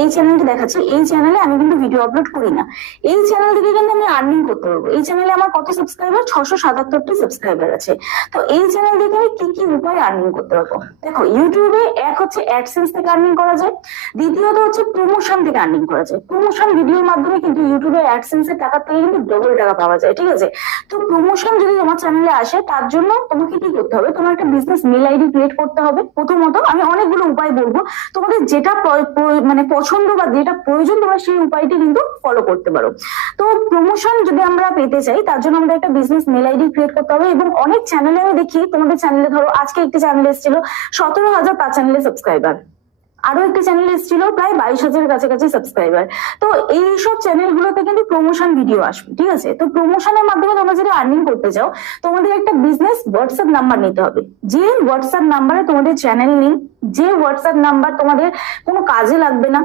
এই চ্যানেলটা দেখাচ্ছি, এই চ্যানেলে আমি কিন্তু ভিডিও আপলোড করি না। এই চ্যানেল থেকে কিন্তু আমি আর্নিং করতে পারবো। এই চ্যানেলে আমার কত সাবস্ক্রাইবার? 677টি সাবস্ক্রাইবার আছে। তো এই চ্যানেল থেকে আমি কি কি উপায়ে আর্নিং করতে পারবো? দেখো, ইউটিউবে এক হচ্ছে অ্যাডসেন্স থেকে আর্নিং করা যায়, দ্বিতীয়ত হচ্ছে প্রমোশন থেকে আর্নিং করা যায়। প্রমোশন ভিডিওর মাধ্যমে কিন্তু ইউটিউবে অ্যাডসেন্স এর টাকা থেকে কিন্তু ডবল টাকা পাওয়া যায়, ঠিক আছে? তো প্রমোশন যদি তোমার চ্যানেলে আসে, তার জন্য তোমাকে কি করতে হবে? তোমার একটা বিজনেস মেল আইডি ক্রিয়েট করতে হবে। প্রথমত আমি অনেকগুলো উপায় বলবো, তোমাদের যেটা মানে পছন্দ বা যেটা প্রয়োজন তোমরা সেই উপায়টি কিন্তু ফলো করতে পারো। তো প্রমোশন যদি আমরা পেতে চাই, তার জন্য আমাদের একটা বিজনেস মেল আইডি ক্রিয়েট করতে হবে। এবং অনেক চ্যানেলে আমি দেখি, তোমাদের চ্যানেলে ধরো আজকে একটি চ্যানেল এসেছিল 17,000 তার চ্যানেলে সাবস্ক্রাইবার, আরো একটি চ্যানেল এসেছিল প্রায় 22,000 কাছাকাছি সাবস্ক্রাইবার। তো এইসব চ্যানেল গুলোতে কিন্তু প্রমোশন ভিডিও আসবে, ঠিক আছে? তো প্রমোশনের মাধ্যমে তোমরা যদি আর্নিং করতে চাও, তোমাদের একটা বিজনেস হোয়াটসঅ্যাপ নাম্বার নিতে হবে। যে হোয়াটসঅ্যাপ নাম্বারে তোমাদের চ্যানেল নেই, যে হোয়াটসঅ্যাপ নাম্বার তোমাদের কোনো কাজে লাগবে না,